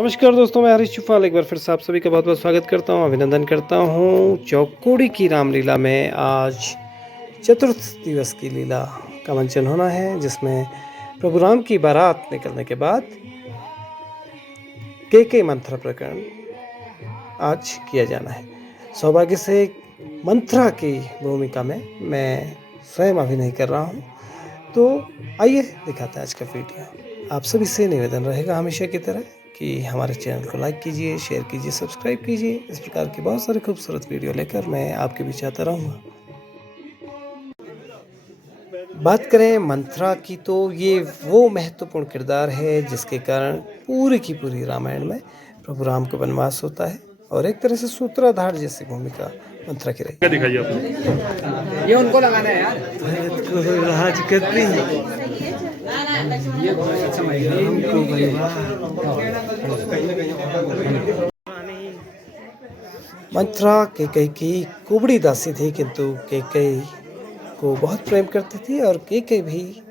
नमस्कार दोस्तों, मैं हरीश चुफाल एक बार फिर से आप सभी का बहुत बहुत स्वागत करता हूं, अभिनंदन करता हूं। चौकोड़ी की रामलीला में आज चतुर्थ दिवस की लीला का मंचन होना है, जिसमें प्रभु राम की बारात निकलने के बाद के मंत्रा प्रकरण आज किया जाना है। सौभाग्य से मंत्रा की भूमिका में मैं स्वयं अभिनय कर रहा हूं, तो आइए दिखाते हैं आज का वीडियो। आप सभी से निवेदन रहेगा हमेशा की तरह कि हमारे चैनल को लाइक कीजिए, शेयर कीजिए, सब्सक्राइब कीजिए। इस प्रकार की बहुत सारे खूबसूरत वीडियो लेकर मैं आपके बीच आता रहूँगा। बात करें मंत्रा की, तो ये वो महत्वपूर्ण किरदार है जिसके कारण पूरी की पूरी रामायण में प्रभु राम को वनवास होता है, और एक तरह से सूत्रधार जैसी भूमिका मंत्रा की रही। क्या दिखाइए आपने? ये उनको लगाना है यार। राजगद्दी ये बहुत अच्छा मंत्रा केकई की कुबड़ी दासी थी, किंतु केकई को बहुत प्रेम करती थी और केकई भी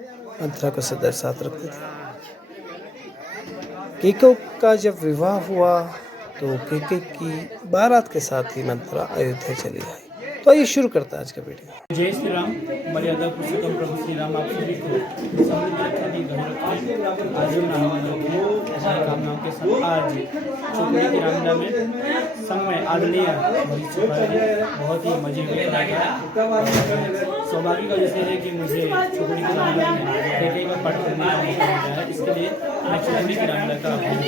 मंत्रा को सदैव साथ रखती थी। केकई का जब विवाह हुआ तो केकई की बारात के साथ ही मंत्रा अयोध्या चली आई। तो आइए शुरू करते हैं आज का वीडियो। जय श्री राम। मर्यादा पुरुषोत्तम प्रभु श्री राम आप सभी को समृद्धि रखें, घर रखें। आजीवन कामनाओं के साथ आज चौकोड़ी की रामलीला में संग में आदरणीय बहुत ही मजे हुए। सौभाग्य का जैसे है कि मुझे चौकोड़ी की रामलीला में कई बार पाठ करने का मौका मिला है, इसके लिए मैं चौकोड़ी की रामलीला का अभिनय।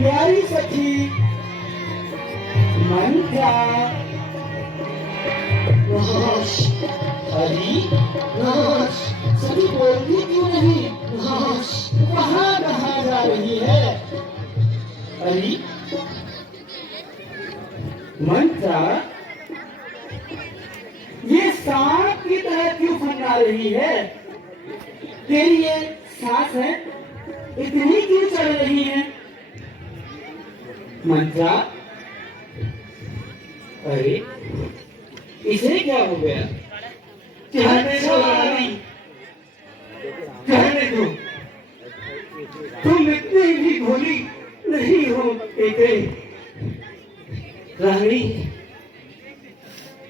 प्यारी सखी मंत्रा, हरी सखी बोलती क्यों नहीं? कहाँ जा रही है? हरी मंत्रा, ये सांप की तरह क्यों फंदा रही है? तेरी ये सांस है, इतनी क्यों चल रही है? मंत्रा, अरे इसे क्या हो गया? कहने दो, तुम इतनी भी भोली नहीं हो केकई। रानी,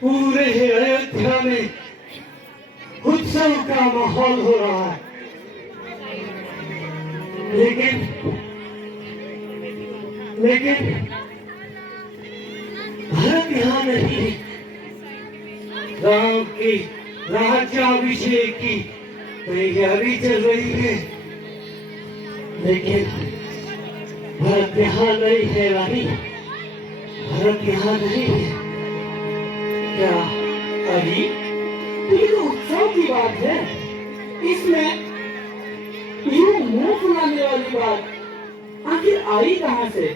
पूरे ही अयोध्या में उत्सव का माहौल हो रहा है, लेकिन भरत यहाँ नहीं। राम की राज्याभिषेक की तैयारी चल रही है, लेकिन भरत यहाँ नहीं है। रानी, भरत यहाँ नहीं है। क्या? अभी ये तो उत्सव की बात है, इसमें यूं मुंह फुलाने वाली बात आखिर आई कहाँ से?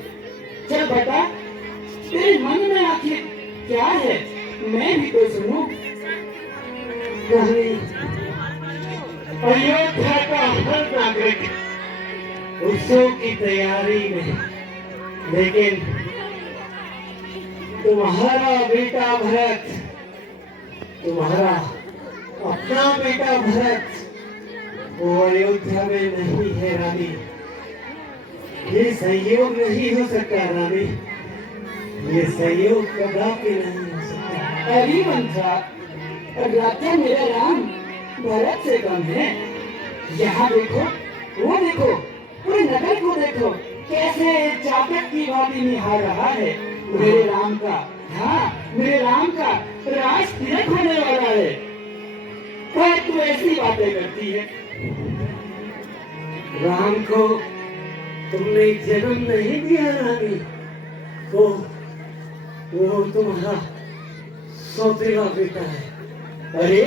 चल बता, तेरे मन में आखिर क्या है? मैं भी तो सुनूं। अयोध्या का हर नागरिक उत्सव की तैयारी में, लेकिन तुम्हारा बेटा भरत, तुम्हारा अपना बेटा भरत, वो अयोध्या में नहीं है। रानी, ये संयोग नहीं हो सकता। रानी, ये संयोग कदापि नहीं हो सकता। अरे मंत्रा, राज्य मेरा राम भरत से कम है। यहाँ देखो, वो देखो, पूरे नगर को देखो, कैसे चातक की भांति निहार रहा है। मेरे राम का, हाँ, मेरे राम का राज तिलक होने वाला है। पर तू ऐसी बातें करती है। राम को तुमने जन्म नहीं दिया रानी, वो तुम्हारा सौतेला बेटा है। अरे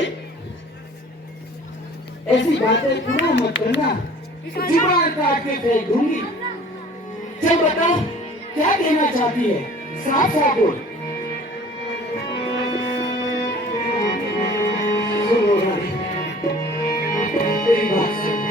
ऐसी बातें पूरा मत करना, जुबान काट के फेंक दूंगी। चल बताओ, क्या कहना चाहती है? साफ साफ बोल। सुनो रानी, मेरी बात सुनो।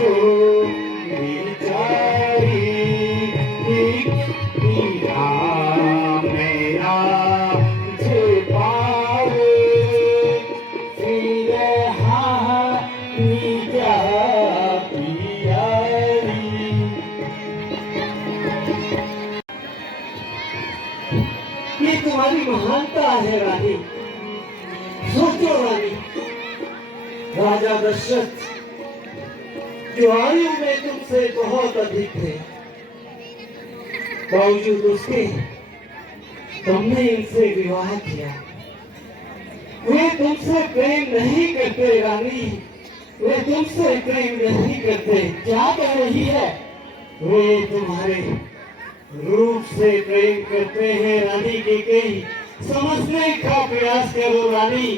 जो बिचारी मीरा मेरा जे पावे फिर मीरा पियारी। ये तुम्हारी महानता है रानी। सोचो रानी, राजा दशरथ जो आयु में तुमसे बहुत अधिक थे, बावजूद उसके तुमने इनसे विवाह किया। वे तुमसे प्रेम नहीं करते रानी, वे तुमसे प्रेम नहीं करते। क्या कह रही है? वे तुम्हारे रूप से प्रेम करते हैं रानी कैकेयी। समझने का प्रयास करो रानी,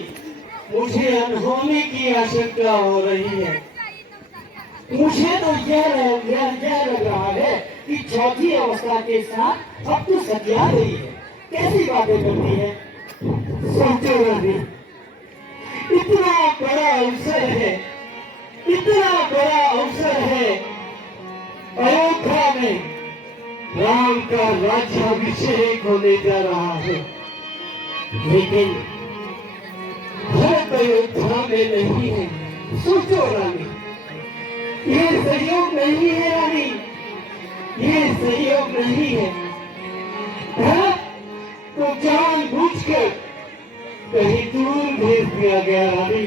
मुझे अनहोनी की आशंका हो रही है। मुझे तो यह लग रहा है कि चौथी अवस्था के साथ अब तो सतिया रही है। कैसी बातें करती है? सोचो रानी, इतना बड़ा अवसर है, इतना बड़ा अवसर है। अयोध्या में राम का राज्याभिषेक होने जा रहा है, लेकिन भरत अयोध्या में नहीं है। सोचो रानी, ये सहयोग नहीं है रानी, ये सहयोग नहीं है। भरत को जानबूझकर कहीं दूर भेज दिया गया रानी।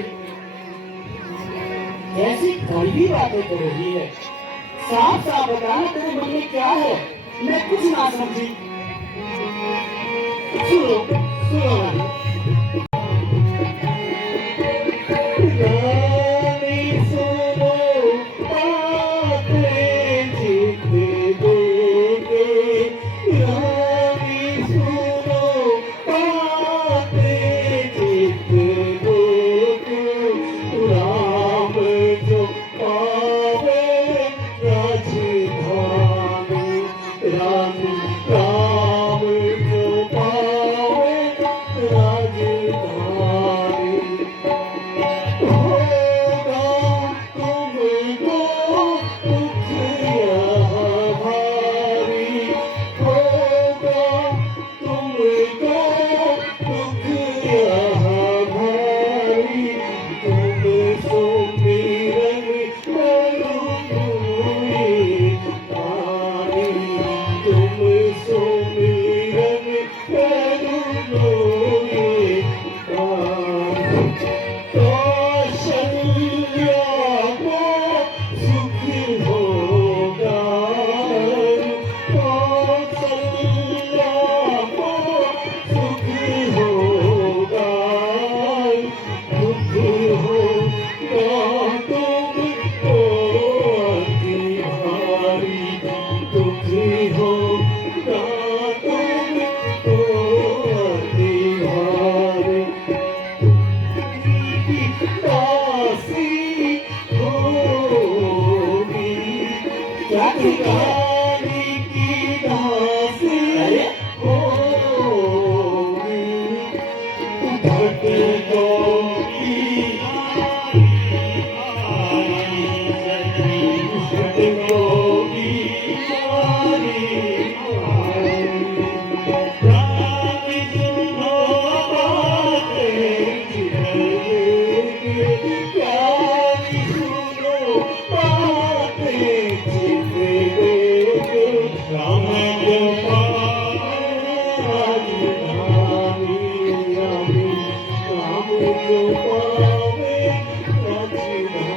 ऐसी कड़वी बातें कर रही है। साफ साफ बताना तेरे मन में क्या है? मैं कुछ ना समझी। सुनो सुनो रानी, रानी सुनो बातें चित देके, रानी सुनो बातें चित देके। राम जो पावे राजधानी, राम राम जो पावे राजधानी। होगा तुमको दुख यहाँ भारी, होगा तुमको दुख यहाँ भारी। तुम सुमिरन करो कोई पानी, तुम सुमिरन करो कोई पानी। कौशल्या को सुख होगा, कौशल्या को सुख होगा। दुख होगा तुमको अति भारी, दुख होगा तुमको अति भारी। दासी होगी, क्या ठिकानी की दासी होगी। भटकोगी भटकोगी नारी। रानी सुनो बातें चित प्यारी, सुनो बातें चित देके। राम जो पावे राजधानी, रानी राम जो पावे राजधानी।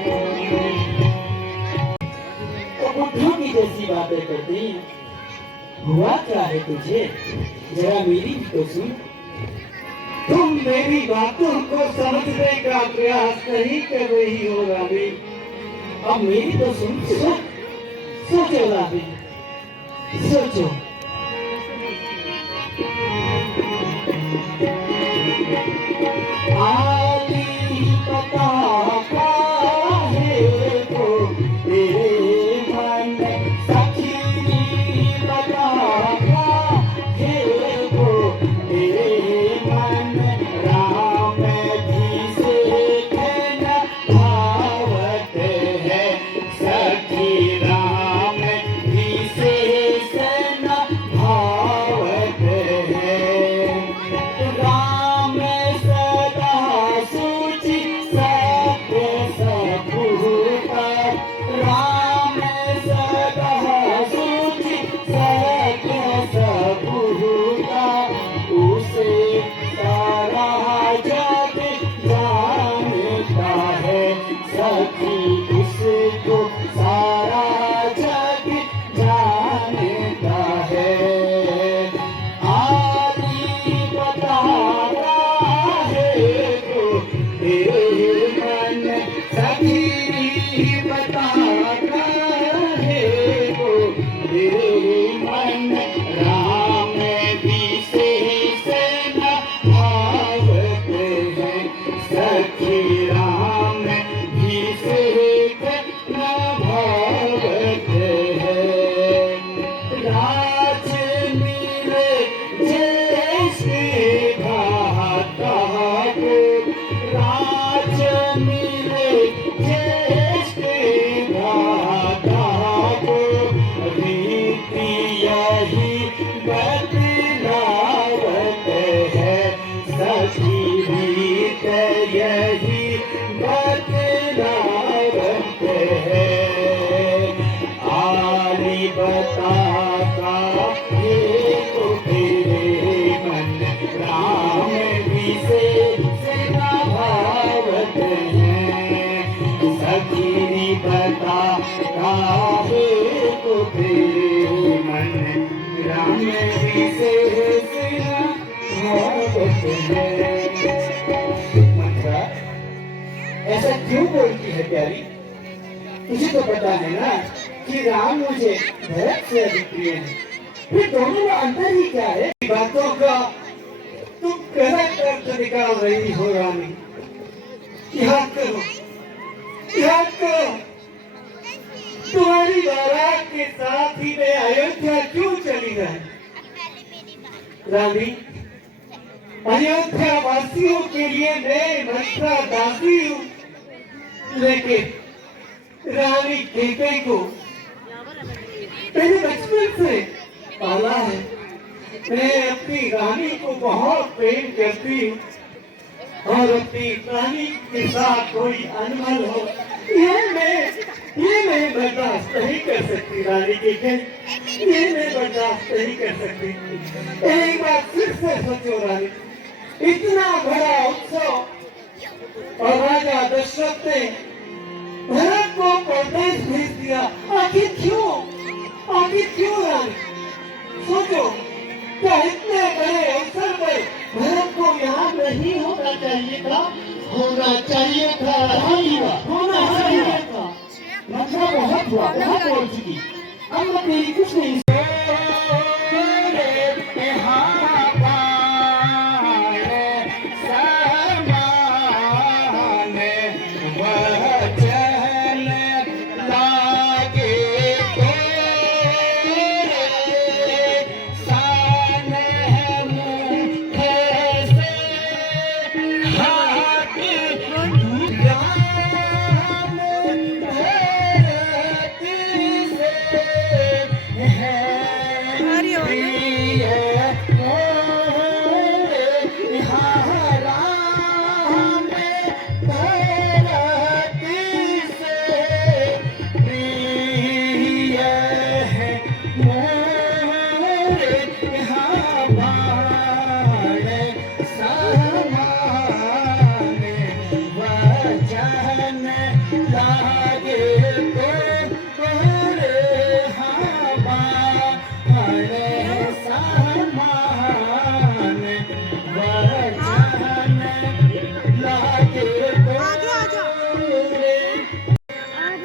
तो बुद्धू की जैसी बातें करती हैं। हुआ क्या है तुझे? जरा मेरी भी तो सुन। तुम मेरी बातों को समझने का प्रयास नहीं कर रही हो रानी। अब मेरी तो सुन। सोचो रानी, सोचो। आदि पता काहे को तेरे मन, सखी पता काहे को तेरे मन। राम जी से न भावत है सखी काहे को तेरे मन राम विशेष मोहब्बत है। मंत्रा, ऐसा क्यों बोलती है प्यारी? तुझे तो पता है ना कि राम मुझे भरत से अधिक प्रिय है। फिर दोनों में अंतर ही क्या है? बातों का तुम गलत अर्थ निकाल रही हो रानी। याद करो, याद करो, तुम्हारी बारात के साथ ही मैं अयोध्या क्यों चली गई? रानी, अयोध्या वासियों के लिए मैं मंत्रा दासी हूँ, लेकिन रानी केकई को मैंने बचपन से पाला है। मैं अपनी रानी को बहुत प्रेम करती हूँ और अपनी रानी के साथ कोई अनबन हो ये मैं बर्दाश्त नहीं कर सकती। रानी केकई, ये मैं बर्दाश्त नहीं कर सकती। एक बार फिर से सोचो रानी, इतना बड़ा उत्सव और राजा दशरथ ने भरत को परदेश भेज दिया। आखिर क्यों? आखिर क्यों रानी? सोचो, क्या इतने बड़े अवसर पर भरत को यहाँ नहीं होना चाहिए था? होना चाहिए था, होना चाहिए था। मतलब बहुत हुआ, बहुत बोल चुकी, अब मैं तेरी कुछ नहीं।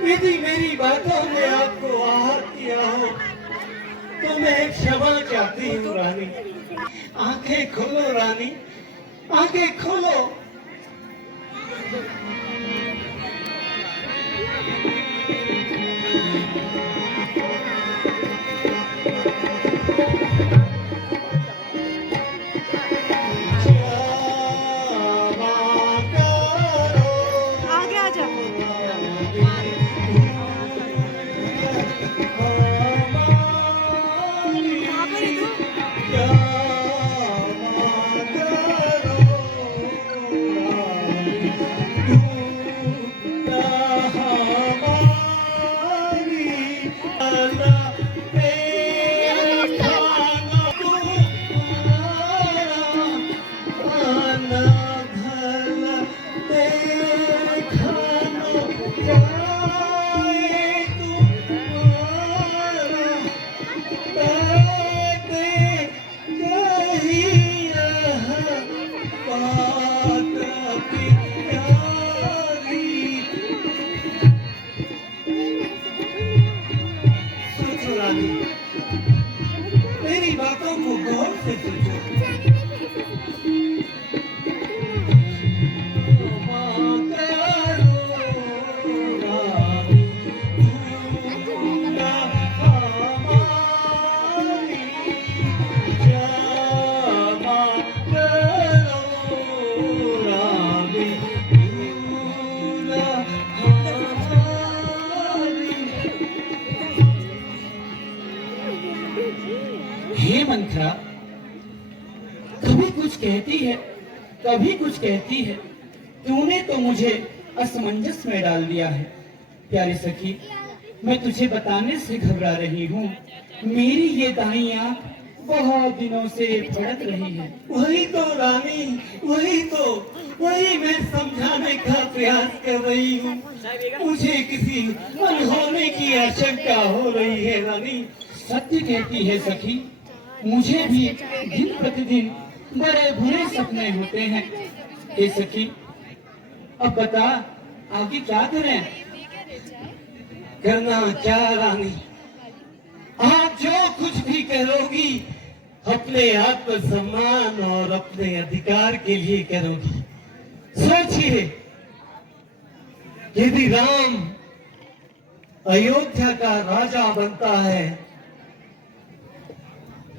यदि मेरी बातों ने आपको आहत किया हो तो मैं क्षमा चाहती हूँ रानी। आंखें खोलो रानी, आंखें खोलो। मेरी बातों को गौर से सोचो। हे मंत्रा, कभी कुछ कहती है, कभी कुछ कहती है। तूने तो मुझे असमंजस में डाल दिया है। प्यारी सखी, मैं तुझे बताने से घबरा रही हूँ। मेरी ये दाईं आंख बहुत दिनों से भड़क रही है। वही तो रानी, वही मैं समझाने का प्रयास कर रही हूँ। मुझे किसी अनहोनी की आशंका हो रही है रानी। सत्य कहती है सखी, मुझे भी दिन प्रतिदिन बड़े बुरे सपने होते हैं। हे सखी, अब बता आगे क्या करें? करना क्या रानी, आप जो कुछ भी करोगी अपने आत्मसम्मान और अपने अधिकार के लिए करोगी। सोचिए, यदि राम अयोध्या का राजा बनता है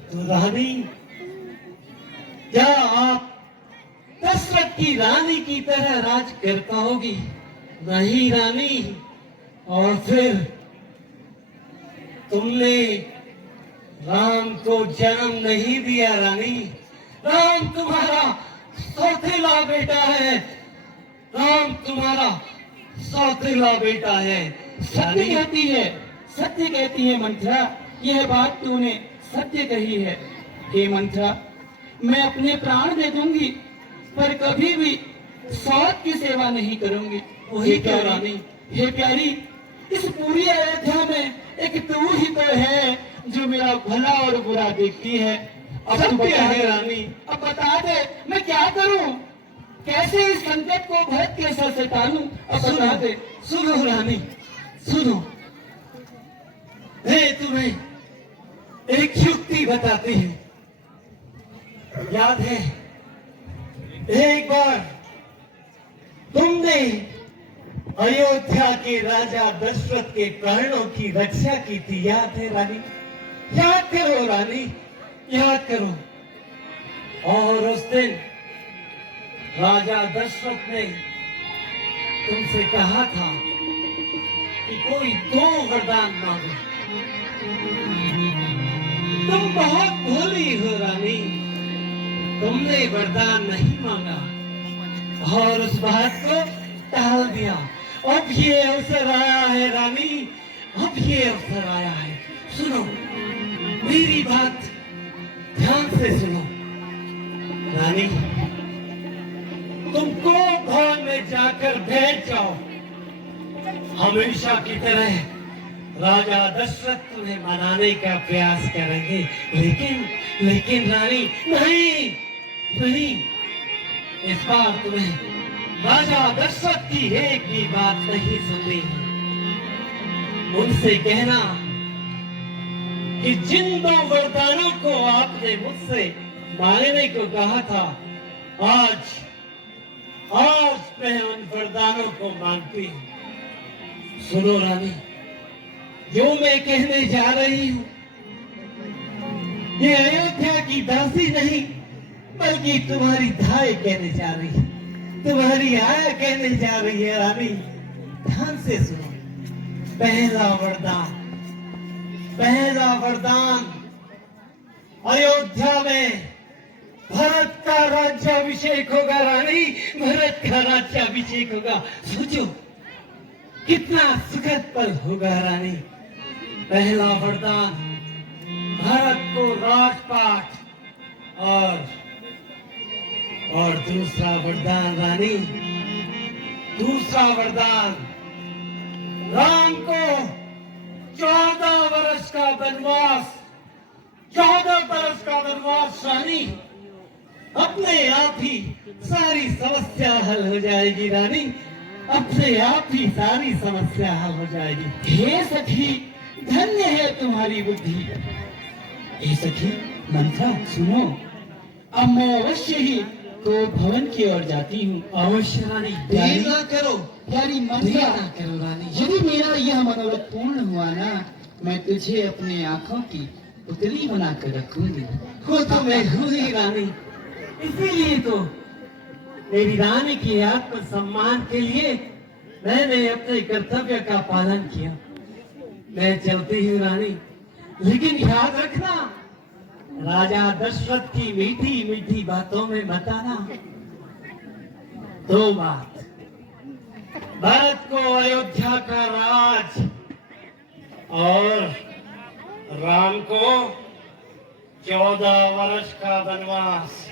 तो रानी, क्या आप दशरथ की रानी की तरह राज कर पाओगी? नहीं रानी। और फिर तुमने राम को जन्म नहीं दिया रानी। राम तुम्हारा सौतेला बेटा है। राम तुम्हारा सौतेला बेटा है। सत्य कहती है मंत्रा, यह बात तूने सत्य कही है। हे मंत्रा, मैं अपने प्राण दे दूंगी पर कभी भी सौत की सेवा नहीं करूंगी। वही क्यों रानी? हे प्यारी, इस पूरी अयोध्या में एक तू ही तो है जो मेरा भला और बुरा देखती है। अब तू सत्य बता है दे रानी। अब बता दे, मैं क्या करूं? कैसे इस संकट को भरत के सर से टालूं? अब बता दे। सुनो रानी, सुनो, मैं तुम्हें एक युक्ति बताती हूँ। याद है, एक बार तुमने अयोध्या के राजा दशरथ के प्राणों की रक्षा की थी, याद है रानी? याद करो रानी, याद करो। और उस दिन राजा दशरथ ने तुमसे कहा था कि कोई 2 वरदान मांगो। तुम बहुत भोली हो रानी, तुमने वरदान नहीं मांगा और उस बात को टाल दिया। अब ये अवसर आया है रानी, अब ये अवसर आया है। सुनो, मेरी बात ध्यान से सुनो रानी। तुमको भवन में जाकर बैठ जाओ। हमेशा की तरह राजा दशरथ तुम्हें मनाने का प्रयास करेंगे, लेकिन रानी नहीं, नहीं। इस बार तुम्हें राजा दशरथ की एक भी बात नहीं सुननी। उनसे कहना कि जिन 2 वरदानों को आपने मुझसे मांगने को कहा था, आज मैं उन वरदानों को मांगती हूँ। सुनो रानी, जो मैं कहने जा रही हूँ, ये अयोध्या की दासी नहीं बल्कि तुम्हारी धाय कहने जा रही है, तुम्हारी आया कहने जा रही है रानी। ध्यान से सुनो। पहला वरदान, अयोध्या में भरत का राज्याभिषेक होगा रानी, भरत का राज्याभिषेक होगा। सोचो कितना सुखद पल होगा रानी। पहला वरदान, भरत को राजपाट। और दूसरा वरदान रानी, दूसरा वरदान, राम को 14 वर्ष का वनवास, 14 वर्ष का वनवास रानी। अपने आप ही सारी समस्या हल हो जाएगी रानी, अपने आप ही सारी समस्या हल हो जाएगी। हे सखी, धन्य है तुम्हारी बुद्धि। हे सखी मंत्रा, सुनो, अब मैं अवश्य ही तो भवन की ओर जाती हूँ। अवश्य रानी, देर ना करो, प्यारी देर मंत्रा, ना करो रानी। यदि मेरा यह मनोरथ पूर्ण हुआ ना, मैं तुझे अपने आंखों की पुतली बनाकर रखूंगी। वो तो मैं हूँ ही रानी, इसीलिए तो मेरी रानी की आत्मसम्मान के लिए मैंने अपने कर्तव्य का पालन किया। मैं चलती हूँ रानी, लेकिन याद रखना, राजा दशरथ की मीठी मीठी बातों में मत आना। 2 बात, भरत को अयोध्या का राज और राम को 14 वर्ष का वनवास।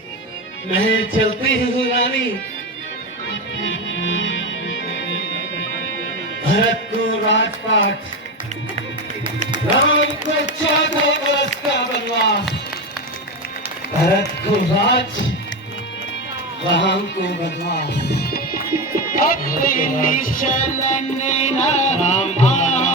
मैं चलती हूँ रानी। भरत को राजपाट, राम को 14 वर्ष का वनवास। भरत को राज, राम को वनवास। अपनी शरण राम